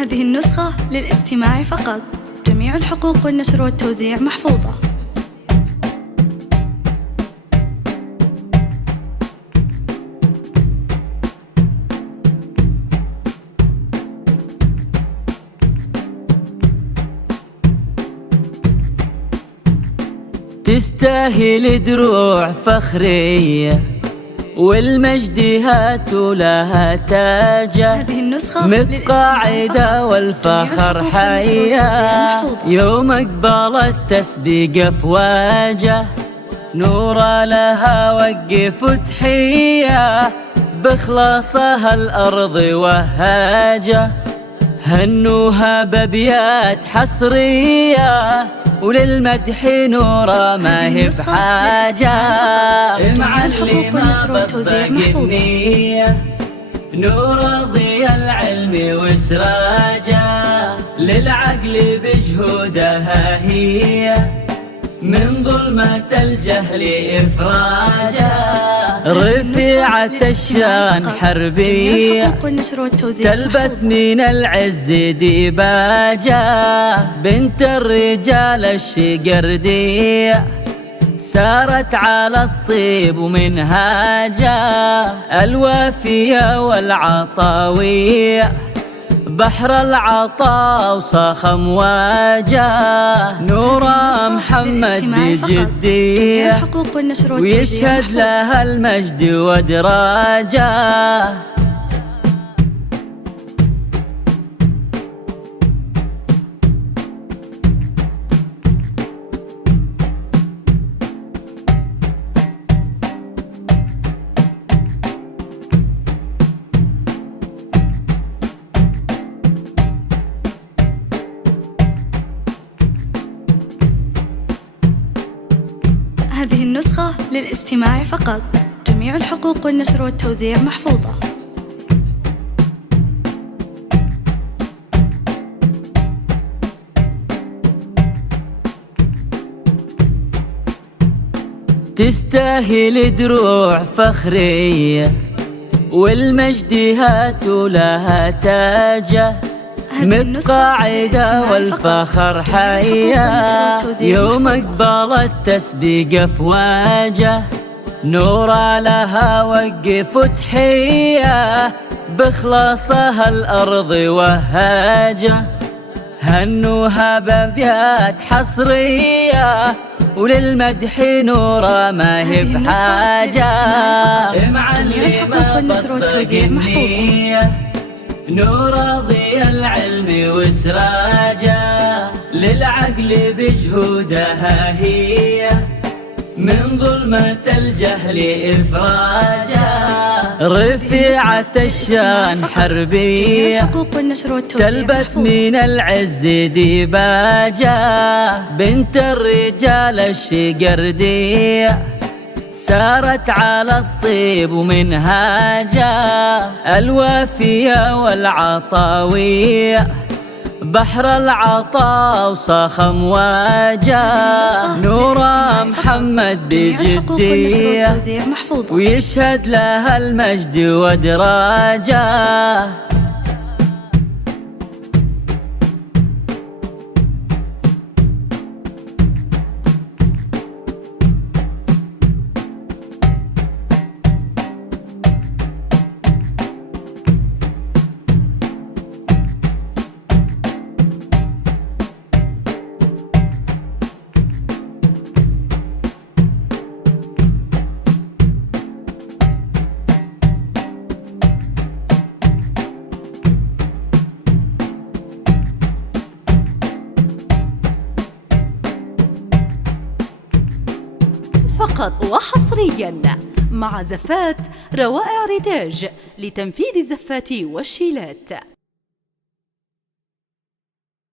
هذه النسخة للاستماع فقط. جميع الحقوق والنشر والتوزيع محفوظة. تستاهل دروع فخرية والمجد هات لها تاجة، هذه النسخة متقاعدة والفخر حية، يوم اقبلت تسبيق افواجه، نورا لها وقف تحية، بخلاصها الارض وهاجه، هنوها بابيات حصرية، وللمدح نورا ما هي بحاجة، معلمة بصدق النية، نورا ضياء العلم وسراجة، للعقل بجهودها هي، من ظلمة الجهل إفراجا، رفيعة الشان حربية، تلبس من العز ديباجة، بنت الرجال الشقردية، سارت على الطيب ومنهاجة، الوافية والعطاوية، بحر العطاء وصاخ امواجه، نورا محمد بجديه، ويشهد لها المجد ودراجه. هذه النسخة للاستماع فقط. جميع الحقوق والنشر والتوزيع محفوظة. تستاهل دروع فخرية والمجد هات لها تاجه، متقاعدة والفخر حية، يوم اقبلت تسبيق افواجه، نورا لها وقف تحية، بخلاصها الارض وهاجه، هنوها بابيات حصرية، وللمدح نورا ما هي بحاجة، معلمة بصدق النية، نورا ضياء العلم وسراجة، للعقل بجهودها هي، من ظلمة الجهل إفراجة، رفيعة الشان حربية، تلبس من العز ديباجة، بنت الرجال الشقردية، سارت على الطيب ومنهاجة، الوافية والعطاوية، بحر العطاء وصاخ امواجه، نورا محمد بجديه، ويشهد لها المجد ودراجه. فقط وحصريا مع زفات روائع ريتاج لتنفيذ الزفات والشيلات.